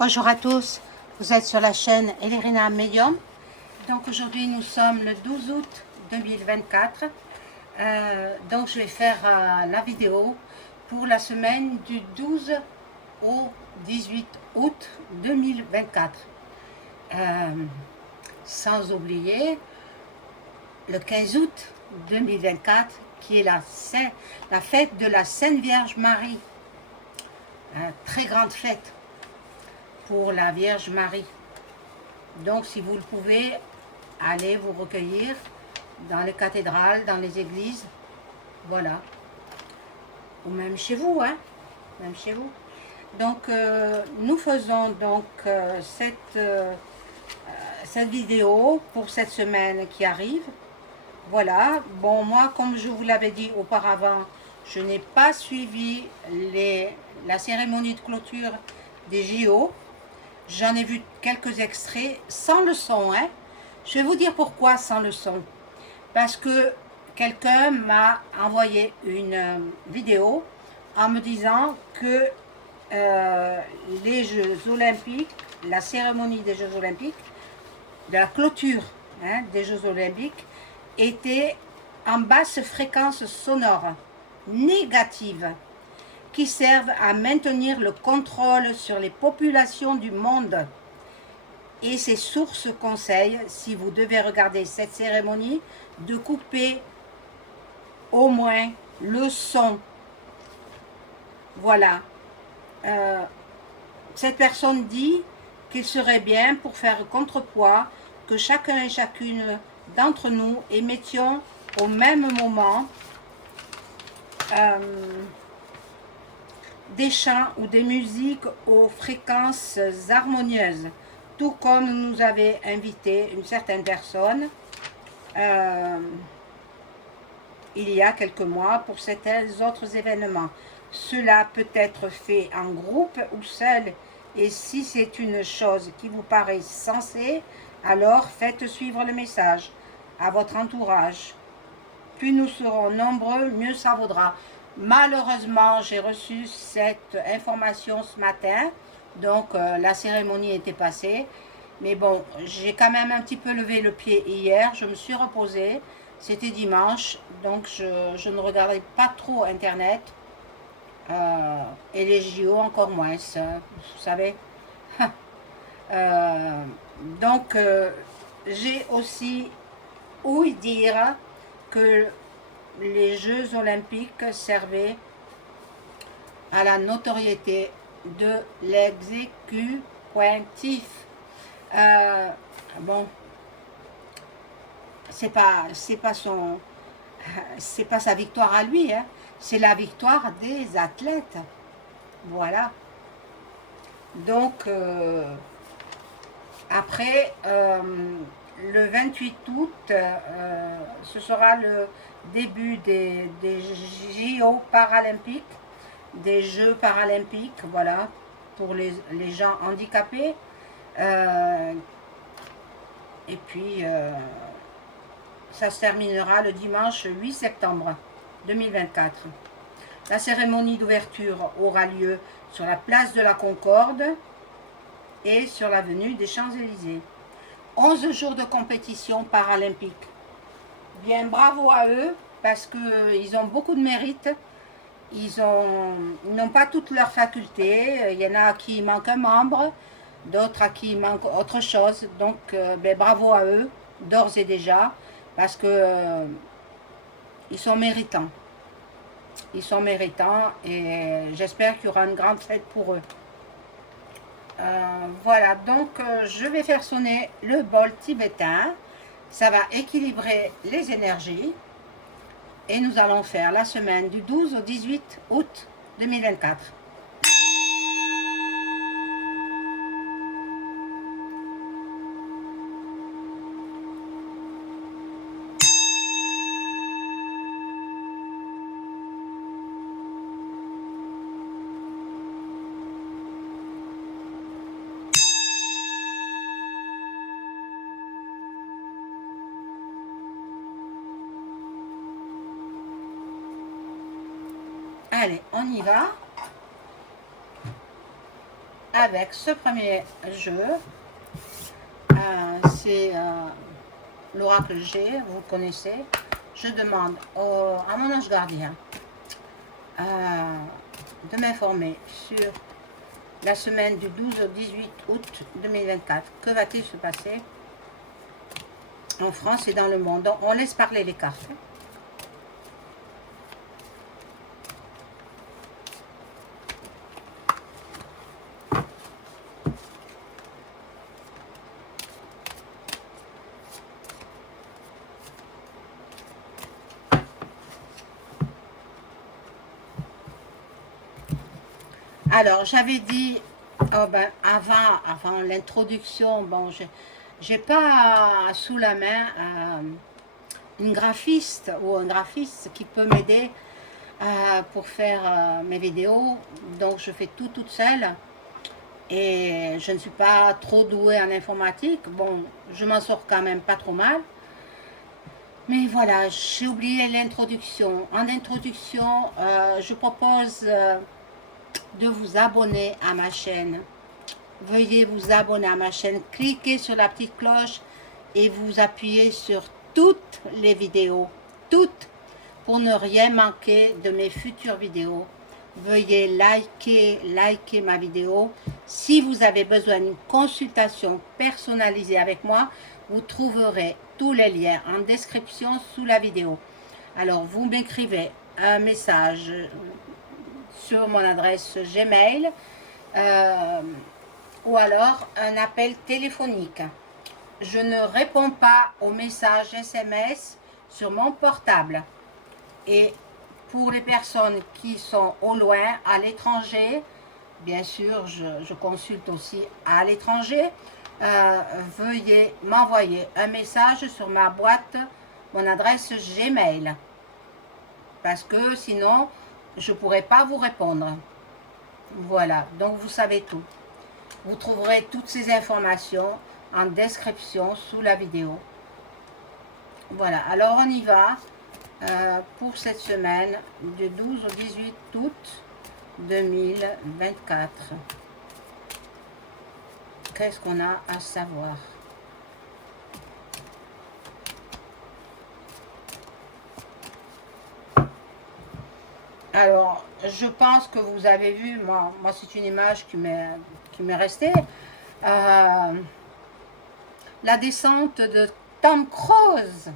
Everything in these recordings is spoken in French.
Bonjour à tous, vous êtes sur la chaîne Elirina Medium. Donc aujourd'hui nous sommes le 12 août 2024. Donc je vais faire la vidéo pour la semaine du 12 au 18 août 2024. Sans oublier le 15 août 2024 qui est la fête de la Sainte Vierge Marie. Très grande fête pour la Vierge Marie. Donc si vous le pouvez, allez vous recueillir dans les cathédrales, dans les églises, voilà. Ou même chez vous, hein, même chez vous. Donc nous faisons donc cette vidéo pour cette semaine qui arrive. Voilà, bon moi comme je vous l'avais dit auparavant, je n'ai pas suivi la cérémonie de clôture des JO. J'en ai vu quelques extraits sans le son, hein. Je vais vous dire pourquoi sans le son. Parce que quelqu'un m'a envoyé une vidéo en me disant que les Jeux Olympiques, la cérémonie des Jeux Olympiques, de la clôture des Jeux Olympiques, était en basse fréquence sonore, négative, qui servent à maintenir le contrôle sur les populations du monde. Et ces sources conseillent, si vous devez regarder cette cérémonie, de couper au moins le son. Voilà. Cette personne dit qu'il serait bien pour faire contrepoids que chacun et chacune d'entre nous émettions au même moment des chants ou des musiques aux fréquences harmonieuses, tout comme nous avait invité une certaine personne il y a quelques mois pour certains autres événements. Cela peut être fait en groupe ou seul, et si c'est une chose qui vous paraît sensée, alors faites suivre le message à votre entourage. Plus nous serons nombreux, mieux ça vaudra. Malheureusement, j'ai reçu cette information ce matin, donc la cérémonie était passée. Mais bon, j'ai quand même un petit peu levé le pied hier, je me suis reposée, c'était dimanche, donc je ne regardais pas trop Internet, et les JO encore moins, vous savez. Donc, j'ai aussi ouï dire que les Jeux Olympiques servaient à la notoriété de l'exécutif. Bon, c'est pas sa victoire à lui, hein, c'est la victoire des athlètes. Voilà. Donc, après, le 28 août, ce sera le début des JO paralympiques, des Jeux paralympiques, voilà, pour les gens handicapés. Et puis, ça se terminera le dimanche 8 septembre 2024. La cérémonie d'ouverture aura lieu sur la place de la Concorde et sur l'avenue des Champs-Élysées. 11 jours de compétition paralympique. Bien, bravo à eux, parce qu'ils ont beaucoup de mérite. Ils n'ont pas toutes leurs facultés. Il y en a qui manquent un membre, d'autres à qui il manque autre chose. Donc, ben, bravo à eux, d'ores et déjà, parce que ils sont méritants. Ils sont méritants et j'espère qu'il y aura une grande fête pour eux. Voilà, donc je vais faire sonner le bol tibétain. Ça va équilibrer les énergies. Et nous allons faire la semaine du 12 au 18 août 2024. Allez, on y va. avec ce premier jeu. C'est l'oracle G, vous connaissez. Je demande à mon ange gardien de m'informer sur la semaine du 12 au 18 août 2024. Que va-t-il se passer en France et dans le monde? On laisse parler les cartes. Alors, j'avais dit avant l'introduction, bon, j'ai pas sous la main une graphiste ou un graphiste qui peut m'aider pour faire mes vidéos. Donc, je fais tout toute seule et je ne suis pas trop douée en informatique. Bon, je m'en sors quand même pas trop mal. Mais voilà, j'ai oublié l'introduction. En introduction, je propose de vous abonner à ma chaîne. Veuillez vous abonner à ma chaîne, cliquez sur la petite cloche et vous appuyez sur toutes les vidéos, toutes, pour ne rien manquer de mes futures vidéos. Veuillez liker ma vidéo. Si vous avez besoin d'une consultation personnalisée avec moi, vous trouverez tous les liens en description sous la vidéo. Alors, vous m'écrivez un message sur mon adresse Gmail ou alors un appel téléphonique. Je ne réponds pas aux messages SMS sur mon portable. Et pour les personnes qui sont au loin, à l'étranger, bien sûr, je consulte aussi à l'étranger, veuillez m'envoyer un message sur ma boîte, mon adresse Gmail. Parce que sinon, je ne pourrai pas vous répondre. Voilà, donc vous savez tout. Vous trouverez toutes ces informations en description sous la vidéo. Voilà, alors on y va pour cette semaine du 12 au 18 août 2024. Qu'est-ce qu'on a à savoir? Alors, je pense que vous avez vu, moi c'est une image qui m'est restée, la descente de Tom Cruise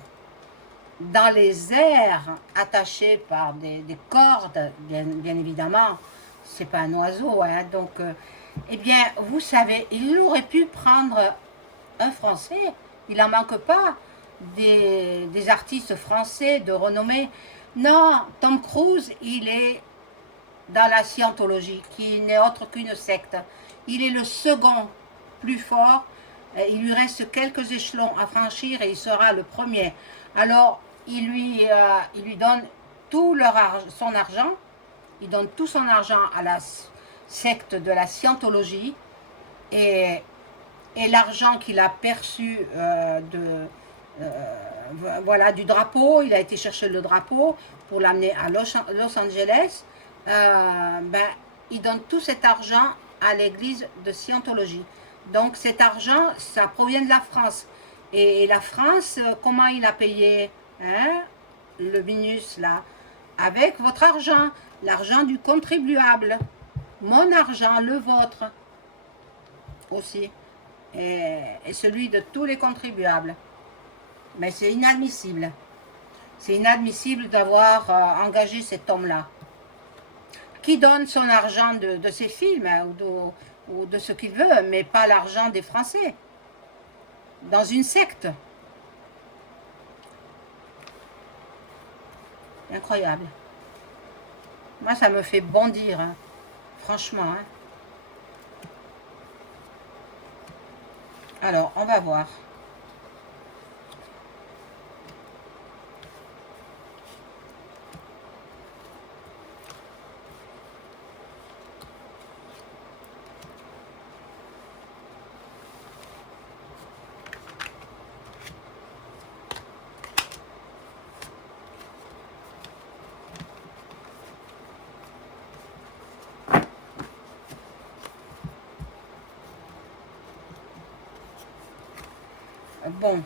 dans les airs, attaché par des cordes, bien évidemment, c'est pas un oiseau, hein, donc, eh bien, vous savez, il aurait pu prendre un Français, il n'en manque pas, des artistes français de renommée. Non, Tom Cruise, il est dans la scientologie, qui n'est autre qu'une secte. Il est le second plus fort. Il lui reste quelques échelons à franchir et il sera le premier. Alors, il lui donne tout son argent. Il donne tout son argent à la secte de la scientologie. Et l'argent qu'il a perçu voilà, du drapeau, il a été chercher le drapeau pour l'amener à Los Angeles, ben, il donne tout cet argent à l'église de Scientologie. Donc cet argent, ça provient de la France. Et la France, comment il a payé hein, le Minus là? Avec votre argent, l'argent du contribuable. Mon argent, le vôtre aussi. Et celui de tous les contribuables. Mais c'est inadmissible. C'est inadmissible d'avoir engagé cet homme-là. Qui donne son argent de ses films hein, ou de ce qu'il veut, mais pas l'argent des Français. Dans une secte. Incroyable. Moi, ça me fait bondir. Hein. Franchement. Hein. Alors, on va voir. bon,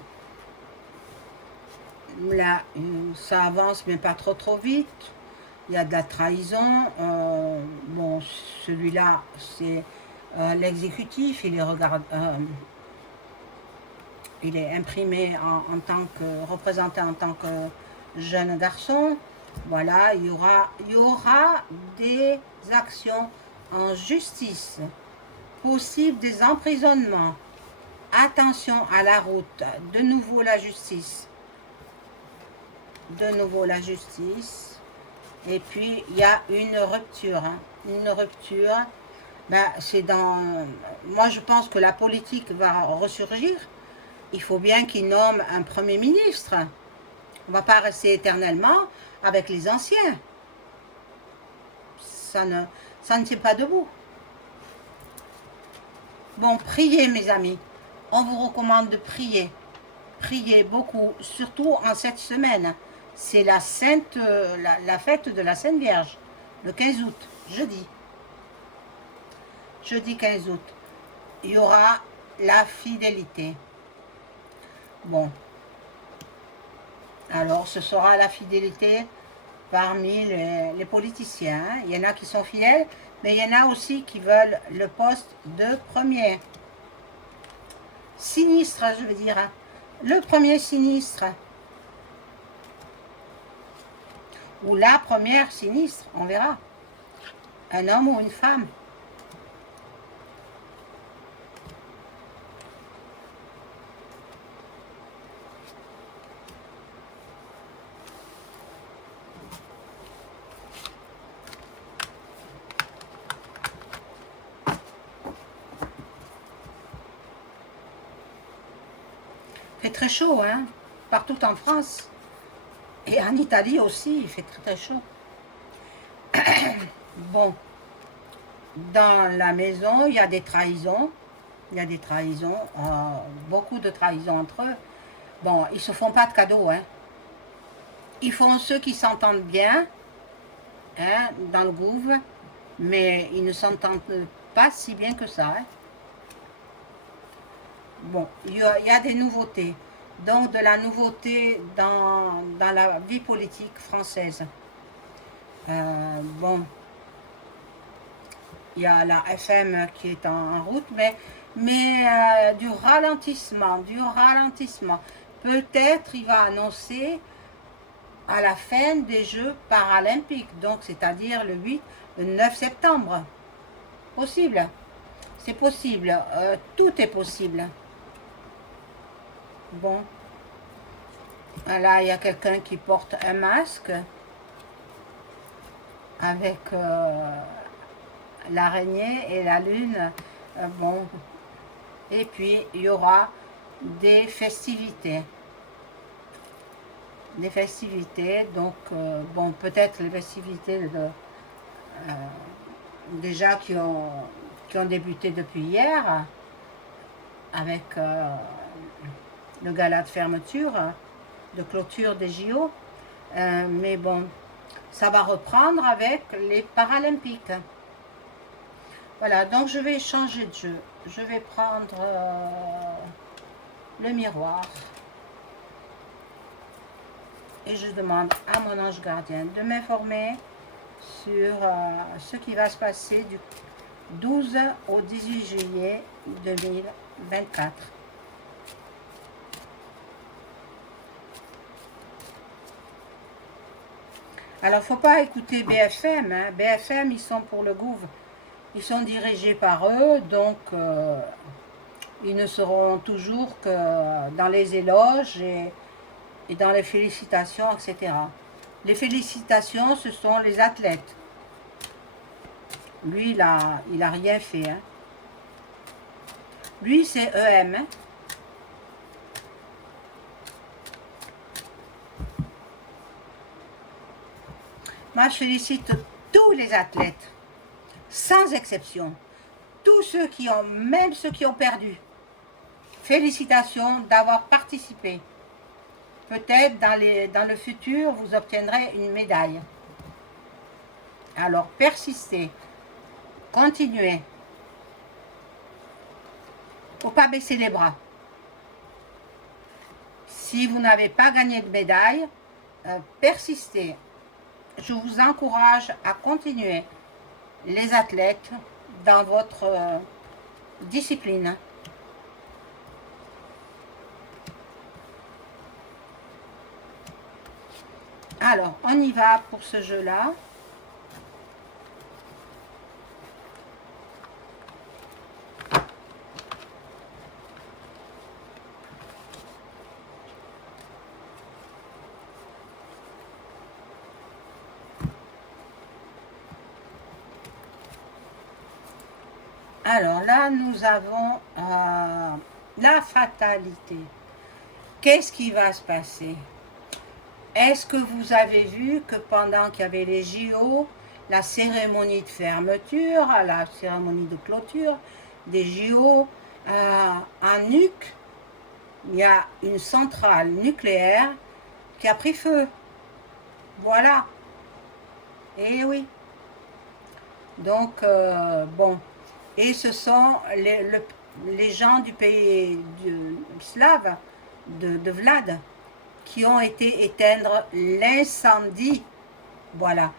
là, ça avance, mais pas trop vite. Il y a de la trahison. Bon, celui-là, c'est l'exécutif. Il est imprimé en tant que représenté en tant que jeune garçon. Voilà, il y aura des actions en justice, possible des emprisonnements. Attention à la route, de nouveau la justice. De nouveau la justice. Et puis, il y a une rupture. Hein. Une rupture, ben, c'est dans... Moi, je pense que la politique va ressurgir. Il faut bien qu'il nomme un Premier ministre. On ne va pas rester éternellement avec les anciens. Ça ne tient pas debout. Bon, priez, mes amis. On vous recommande de prier. Priez beaucoup, surtout en cette semaine. C'est la fête de la Sainte Vierge, le 15 août, jeudi. Jeudi 15 août. Il y aura la fidélité. Bon. Alors, ce sera la fidélité parmi les politiciens. Hein. Il y en a qui sont fidèles, mais il y en a aussi qui veulent le poste de premier. Sinistre, je veux dire. Hein. Le premier sinistre. Ou la première sinistre, on verra. Un homme ou une femme. Il fait très chaud, hein, partout en France. Et en Italie aussi, il fait très chaud. Bon, dans la maison, il y a des trahisons. Il y a des trahisons, beaucoup de trahisons entre eux. Bon, ils ne se font pas de cadeaux, hein. Ils font ceux qui s'entendent bien, hein, dans le gouffre, mais ils ne s'entendent pas si bien que ça. Hein. Bon, il y a des nouveautés. Donc, de la nouveauté dans la vie politique française. Bon, il y a la FM qui est en route, mais du ralentissement, Peut-être il va annoncer à la fin des Jeux paralympiques, donc c'est-à-dire le 9 septembre. Possible, c'est possible, tout est possible. Bon, là il y a quelqu'un qui porte un masque avec l'araignée et la lune. Bon, et puis il y aura des festivités. Donc bon, peut-être les festivités déjà qui ont débuté depuis hier avec le gala de fermeture, de clôture des JO, mais bon, ça va reprendre avec les Paralympiques. Voilà, donc je vais changer de jeu. Je vais prendre le miroir. Et je demande à mon ange gardien de m'informer sur ce qui va se passer du 12 au 18 juillet 2024. Alors, il ne faut pas écouter BFM. Hein. BFM, ils sont pour le gouv. Ils sont dirigés par eux, donc ils ne seront toujours que dans les éloges et dans les félicitations, etc. Les félicitations, ce sont les athlètes. Lui, il a rien fait. Hein. Lui, c'est EM. Hein. Moi, je félicite tous les athlètes, sans exception. Tous ceux qui ont, même ceux qui ont perdu. Félicitations d'avoir participé. Peut-être dans le futur, vous obtiendrez une médaille. Alors, persistez. Continuez. Il ne faut pas baisser les bras. Si vous n'avez pas gagné de médaille, persistez. Je vous encourage à continuer les athlètes dans votre discipline. Alors, on y va pour ce jeu-là. Alors là, nous avons la fatalité. Qu'est-ce qui va se passer? Est-ce que vous avez vu que pendant qu'il y avait les JO, la cérémonie de fermeture, la cérémonie de clôture des JO, en Nuuk, il y a une centrale nucléaire qui a pris feu. Voilà. Et oui. Donc, bon. Et ce sont les gens du pays slave, de Vlad, qui ont été éteindre l'incendie. Voilà.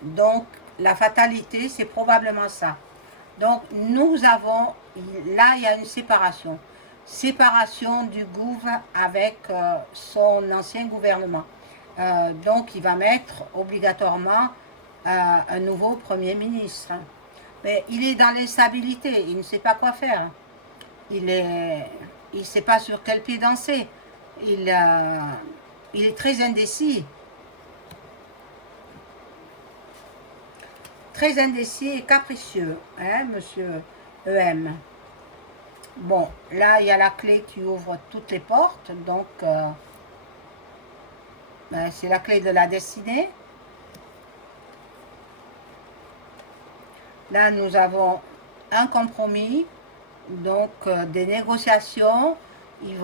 Donc, la fatalité, c'est probablement ça. Donc, nous avons, là, il y a une séparation. Séparation du gouvernement avec son ancien gouvernement. Donc, il va mettre obligatoirement un nouveau Premier ministre. Mais il est dans l'instabilité, il ne sait pas quoi faire. Il ne sait pas sur quel pied danser. Il est très indécis. Très indécis et capricieux, hein, monsieur EM. Bon, là, il y a la clé qui ouvre toutes les portes, donc ben, c'est la clé de la destinée. Là, nous avons un compromis, donc des négociations. Ils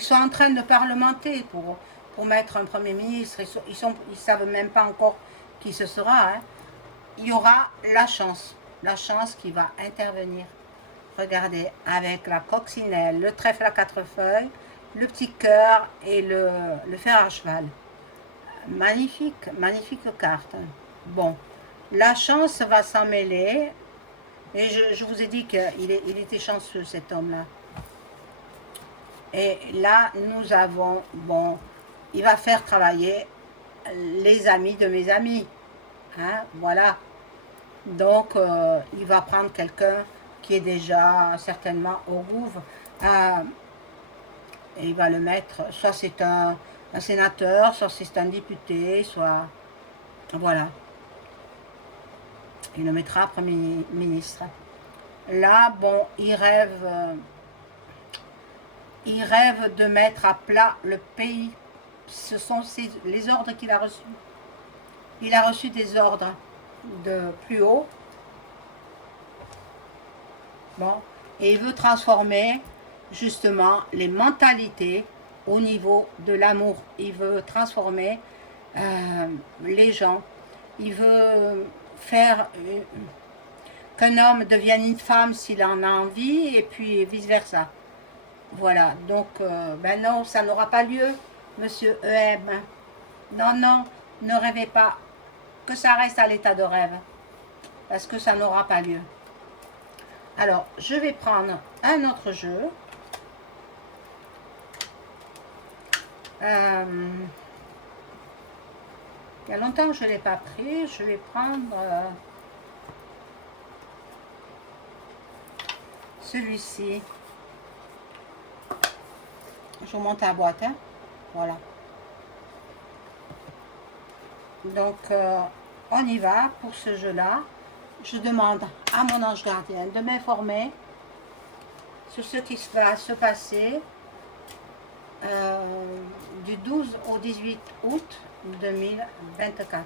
sont en train de parlementer pour mettre un Premier ministre. Ils ne savent même pas encore qui ce sera. Hein. Il y aura la chance qui va intervenir. Regardez, avec la coccinelle, le trèfle à 4 feuilles, le petit cœur et le fer à cheval. Magnifique, magnifique carte. Bon. La chance va s'en mêler. Et je vous ai dit qu'il était chanceux, cet homme-là. Et là, nous avons, bon, il va faire travailler les amis de mes amis. Hein, voilà. Donc, il va prendre quelqu'un qui est déjà certainement au gouvernement. Et il va le mettre, soit c'est un sénateur, soit c'est un député, soit... Voilà. Il le mettra Premier ministre. Là, bon, il rêve de mettre à plat le pays. Ce sont les ordres qu'il a reçus. Il a reçu des ordres de plus haut. Bon, et il veut transformer justement les mentalités au niveau de l'amour. Il veut transformer les gens. Il veut faire qu'un homme devienne une femme s'il en a envie, et puis vice-versa. Voilà, donc, ben non, ça n'aura pas lieu, monsieur EM. Non, non, ne rêvez pas, que ça reste à l'état de rêve, parce que ça n'aura pas lieu. Alors, je vais prendre un autre jeu. Il y a longtemps que je ne l'ai pas pris. Je vais prendre celui-ci. Je vous montre la boîte. Hein? Voilà. Donc, on y va pour ce jeu-là. Je demande à mon ange gardien de m'informer sur ce qui va se passer du 12 au 18 août 2024.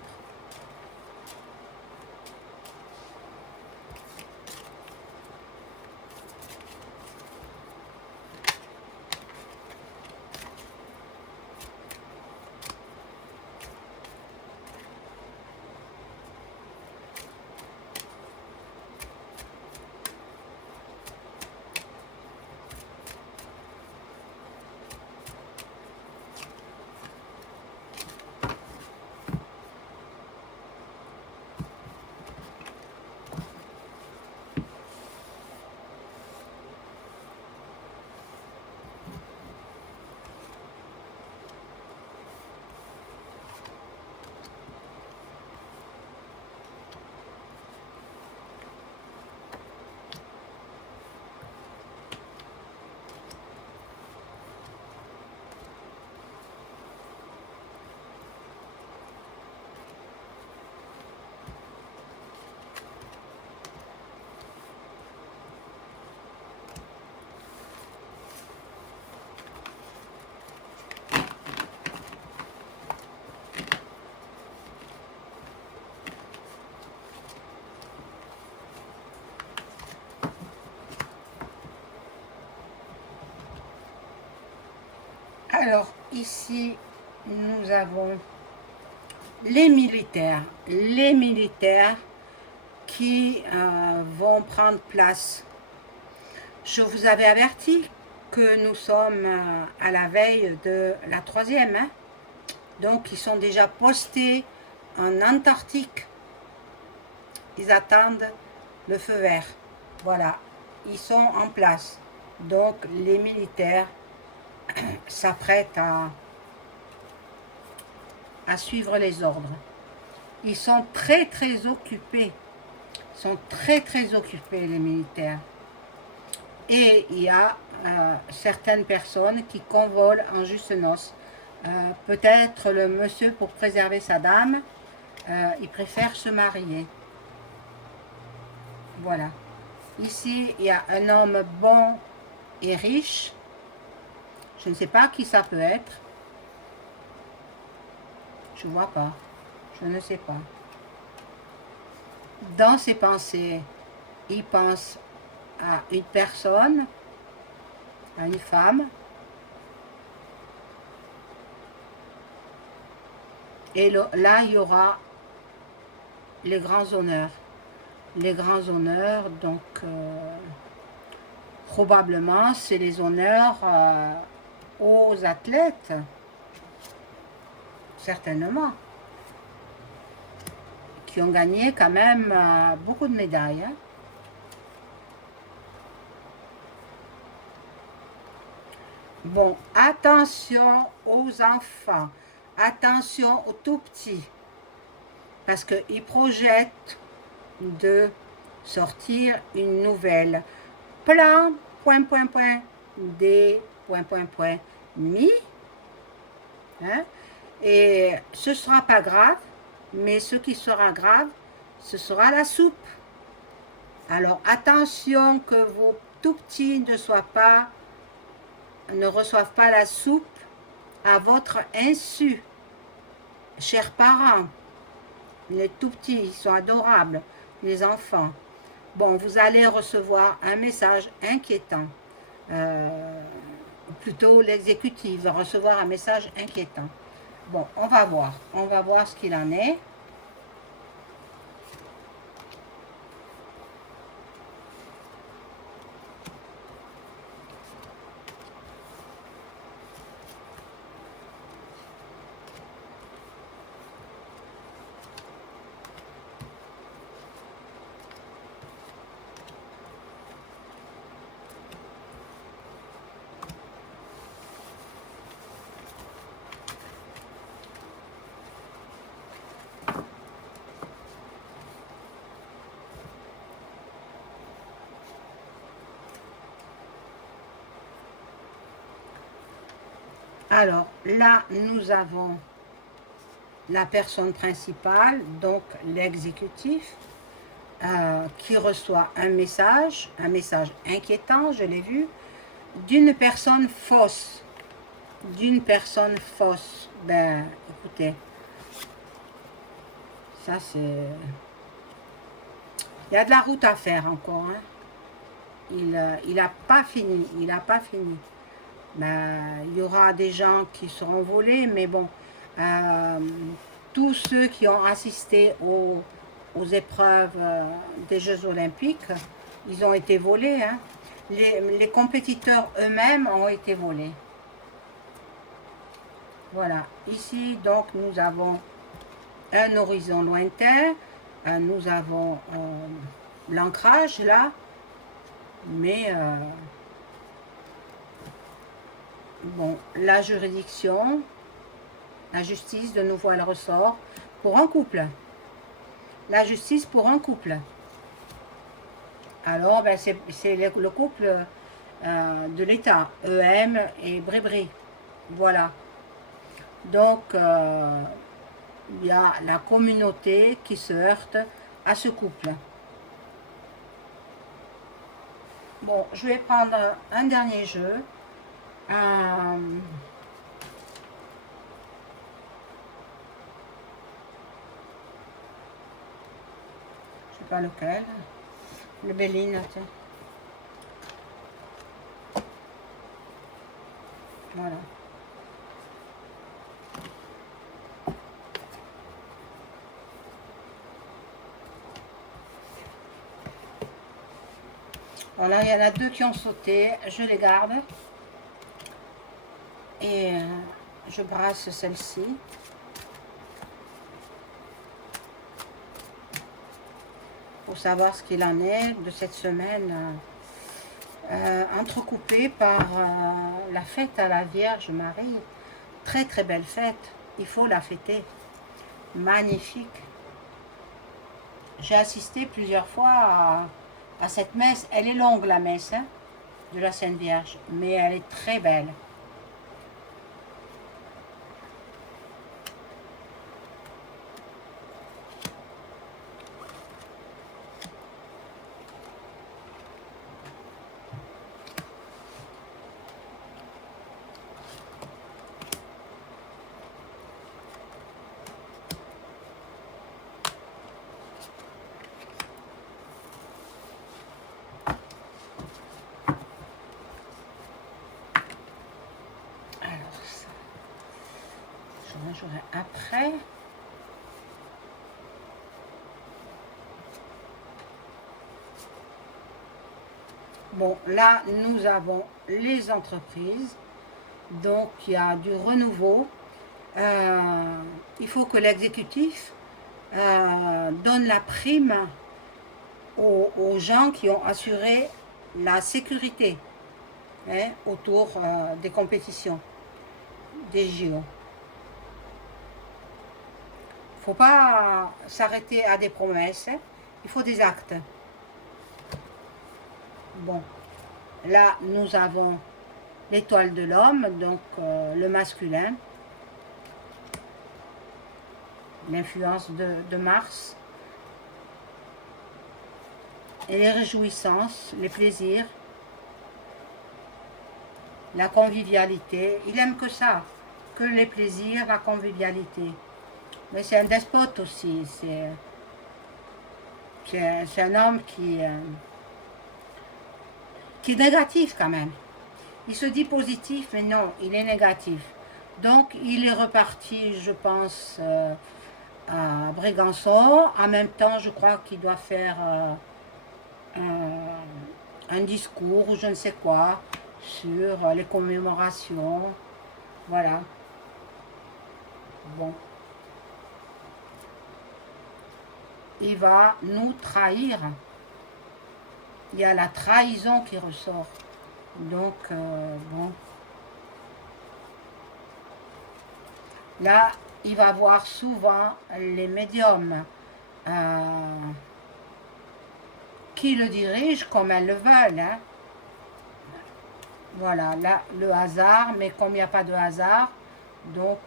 Alors, ici, nous avons les militaires. Les militaires qui vont prendre place. Je vous avais averti que nous sommes à la veille de la 3e. Hein? Donc, ils sont déjà postés en Antarctique. Ils attendent le feu vert. Voilà, ils sont en place. Donc, les militaires s'apprêtent à suivre les ordres. Ils sont très occupés. Ils sont très occupés, les militaires. Et il y a certaines personnes qui convolent en juste noces. Peut-être le monsieur, pour préserver sa dame, il préfère se marier. Voilà. Ici, il y a un homme bon et riche. Je ne sais pas qui ça peut être. Je ne vois pas. Je ne sais pas. Dans ses pensées, il pense à une personne, à une femme. Et là, il y aura les grands honneurs. Les grands honneurs, donc, probablement, c'est les honneurs aux athlètes. Certainement. Qui ont gagné quand même beaucoup de médailles. Hein. Bon, attention aux enfants. Attention aux tout petits. Parce qu'ils projettent de sortir une nouvelle. Plan, des, mi. Hein? Et ce ne sera pas grave, mais ce qui sera grave, ce sera la soupe. Alors attention que vos tout petits ne reçoivent pas la soupe à votre insu. Chers parents, les tout petits, ils sont adorables, les enfants. Bon, vous allez recevoir un message inquiétant. Plutôt l'exécutif va recevoir un message inquiétant. Bon, on va voir ce qu'il en est. Alors, là, nous avons la personne principale, donc l'exécutif, qui reçoit un message inquiétant, je l'ai vu, d'une personne fausse. Ben, écoutez, ça c'est... Il y a de la route à faire encore. Hein. Il n'a pas fini. Ben, il y aura des gens qui seront volés, mais bon, tous ceux qui ont assisté aux épreuves des Jeux Olympiques, ils ont été volés. Hein. Les compétiteurs eux-mêmes ont été volés. Voilà, ici donc nous avons un horizon lointain, nous avons l'ancrage là, mais bon, la juridiction, la justice, de nouveau elle ressort pour un couple. La justice pour un couple. Alors, ben, c'est le couple de l'État, EM et Brébry. Voilà. Donc, il y a la communauté qui se heurte à ce couple. Bon, je vais prendre un dernier jeu. Je sais pas lequel. Le Béline, tiens. Voilà. Voilà, il y en a deux qui ont sauté, je les garde. Et je brasse celle-ci. Pour savoir ce qu'il en est de cette semaine entrecoupée par la fête à la Vierge Marie. Très très belle fête, il faut la fêter. Magnifique. J'ai assisté plusieurs fois à cette messe. Elle est longue la messe hein, de la Sainte Vierge, mais elle est très belle. J'aurai après. Bon, là, nous avons les entreprises. Donc, il y a du renouveau. Il faut que l'exécutif donne la prime aux gens qui ont assuré la sécurité hein, autour des compétitions, des JO. Il ne faut pas s'arrêter à des promesses, hein. Il faut des actes. Bon, là nous avons l'étoile de l'homme, donc le masculin, l'influence de Mars, et les réjouissances, les plaisirs, la convivialité. Il aime que ça, que les plaisirs, la convivialité. Mais c'est un despote aussi, c'est un homme qui est négatif quand même. Il se dit positif, mais non, il est négatif. Donc, il est reparti, je pense, à Brégançon. En même temps, je crois qu'il doit faire un discours ou je ne sais quoi sur les commémorations. Voilà. Bon. Il va nous trahir. Il y a la trahison qui ressort. Donc, bon. Là, il va voir souvent les médiums qui le dirigent comme elles le veulent. Hein. Voilà, là, le hasard, mais comme il n'y a pas de hasard, donc,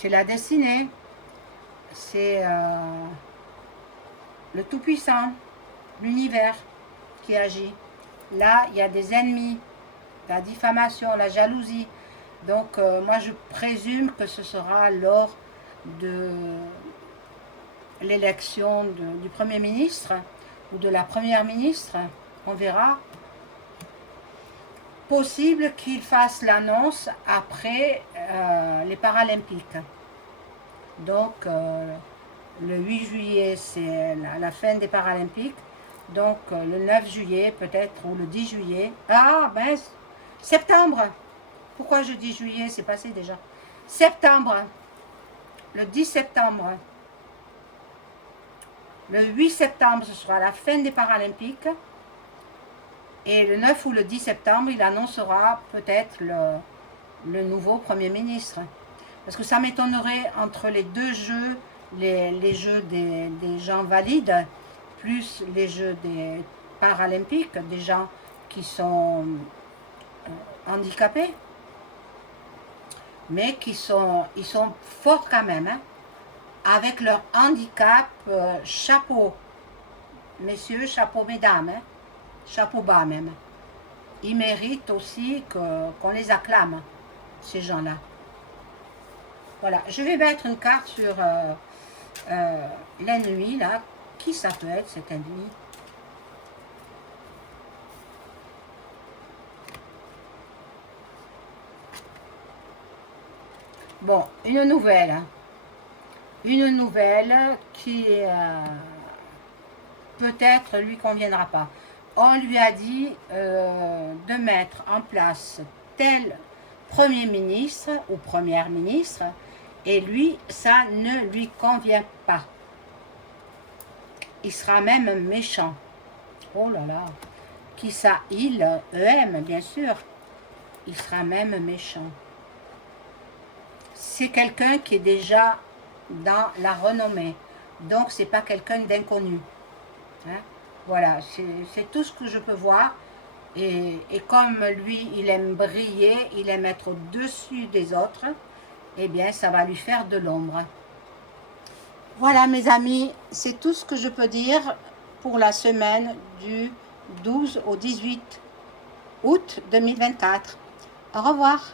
c'est la destinée. C'est le Tout-Puissant, l'univers qui agit. Là, il y a des ennemis, la diffamation, la jalousie. Donc, moi, je présume que ce sera lors de l'élection du Premier ministre ou de la Première ministre. On verra. Possible qu'il fasse l'annonce après les Paralympiques. Donc, le 8 juillet, c'est la fin des Paralympiques. Donc, le 9 juillet, peut-être, ou le 10 juillet. Ah, ben, septembre. Pourquoi je dis juillet? C'est passé déjà. Septembre. Le 10 septembre. Le 8 septembre, ce sera la fin des Paralympiques. Et le 9 ou le 10 septembre, il annoncera peut-être le nouveau Premier ministre. Parce que ça m'étonnerait entre les deux jeux, les jeux des gens valides, plus les jeux des Paralympiques, des gens qui sont handicapés, mais ils sont forts quand même, hein, avec leur handicap, chapeau, messieurs, chapeau mesdames, hein, chapeau bas même. Ils méritent aussi qu'on les acclame, ces gens-là. Voilà, je vais mettre une carte sur l'ennemi, là. Qui ça peut être, cet ennemi? Bon, une nouvelle. Une nouvelle qui peut-être lui conviendra pas. On lui a dit de mettre en place tel Premier ministre ou Première ministre, et lui, ça ne lui convient pas. Il sera même méchant. Oh là là. Qui ça? Il, EM, bien sûr. Il sera même méchant. C'est quelqu'un qui est déjà dans la renommée. Donc, c'est pas quelqu'un d'inconnu. Hein? Voilà, c'est tout ce que je peux voir. Et comme lui, il aime briller, il aime être au-dessus des autres, eh bien, ça va lui faire de l'ombre. Voilà, mes amis, c'est tout ce que je peux dire pour la semaine du 12 au 18 août 2024. Au revoir.